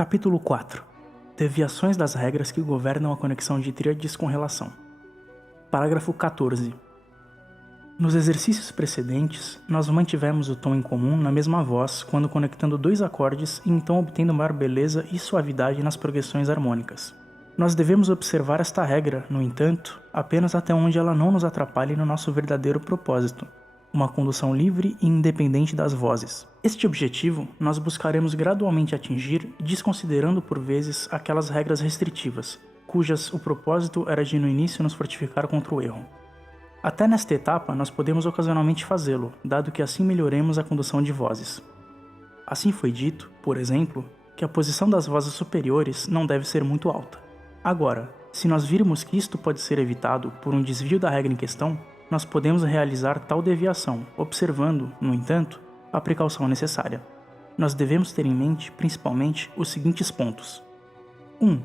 Capítulo 4. Deviações das regras que governam a conexão de tríades com relação. Parágrafo 14. Nos exercícios precedentes, nós mantivemos o tom em comum na mesma voz quando conectando dois acordes e então obtendo maior beleza e suavidade nas progressões harmônicas. Nós devemos observar esta regra, no entanto, apenas até onde ela não nos atrapalhe no nosso verdadeiro propósito, uma condução livre e independente das vozes. Este objetivo nós buscaremos gradualmente atingir, desconsiderando por vezes aquelas regras restritivas, cujas o propósito era de no início nos fortificar contra o erro. Até nesta etapa nós podemos ocasionalmente fazê-lo, dado que assim melhoremos a condução de vozes. Assim foi dito, por exemplo, que a posição das vozes superiores não deve ser muito alta. Agora, se nós virmos que isto pode ser evitado por um desvio da regra em questão, nós podemos realizar tal deviação, observando, no entanto, a precaução necessária. Nós devemos ter em mente, principalmente, os seguintes pontos. 1.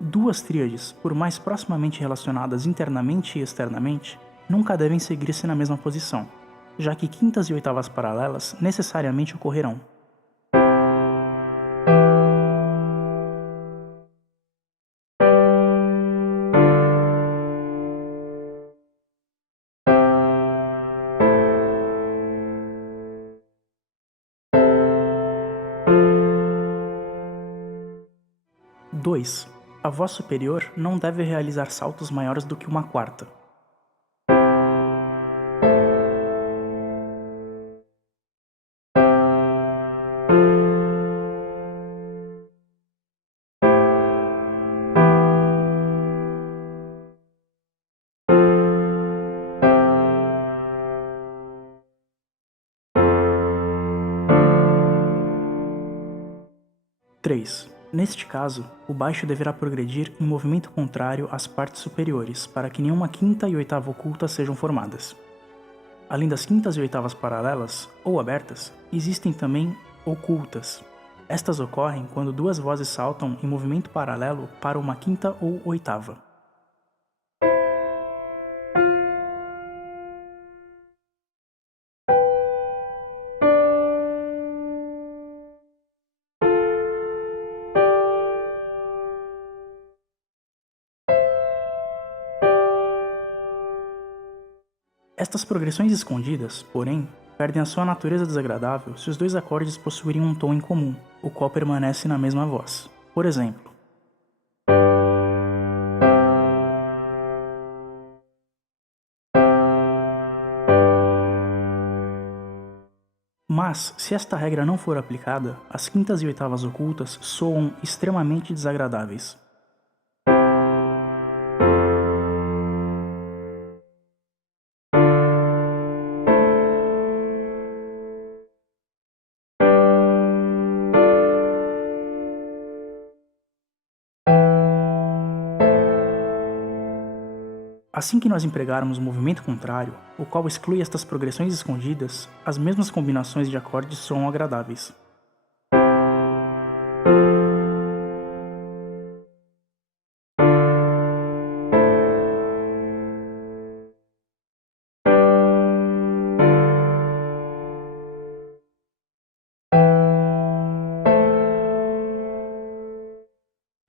Duas tríades, por mais proximamente relacionadas internamente e externamente, nunca devem seguir-se na mesma posição, já que quintas e oitavas paralelas necessariamente ocorrerão. 2. A voz superior não deve realizar saltos maiores do que uma quarta. 3. Neste caso, o baixo deverá progredir em movimento contrário às partes superiores, para que nenhuma quinta e oitava oculta sejam formadas. Além das quintas e oitavas paralelas, ou abertas, existem também ocultas. Estas ocorrem quando duas vozes saltam em movimento paralelo para uma quinta ou oitava. Estas progressões escondidas, porém, perdem a sua natureza desagradável se os dois acordes possuírem um tom em comum, o qual permanece na mesma voz. Por exemplo, mas, se esta regra não for aplicada, as quintas e oitavas ocultas soam extremamente desagradáveis. Assim que nós empregarmos o movimento contrário, o qual exclui estas progressões escondidas, as mesmas combinações de acordes soam agradáveis.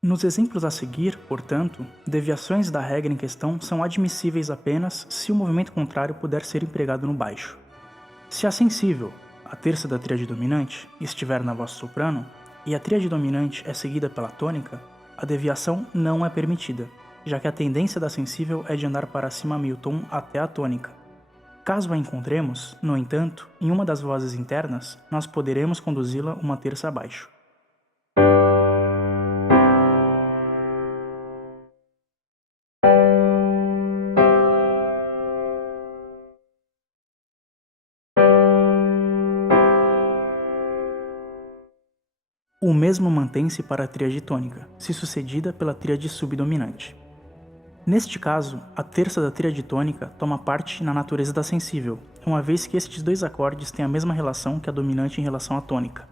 Nos exemplos a seguir, portanto, deviações da regra em questão são admissíveis apenas se o movimento contrário puder ser empregado no baixo. Se a sensível, a terça da tríade dominante, estiver na voz soprano, e a tríade dominante é seguida pela tônica, a deviação não é permitida, já que a tendência da sensível é de andar para cima meio tom até a tônica. Caso a encontremos, no entanto, em uma das vozes internas, nós poderemos conduzi-la uma terça abaixo. O mesmo mantém-se para a tríade tônica, se sucedida pela tríade subdominante. Neste caso, a terça da tríade tônica toma parte na natureza da sensível, uma vez que estes dois acordes têm a mesma relação que a dominante em relação à tônica.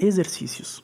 Exercícios.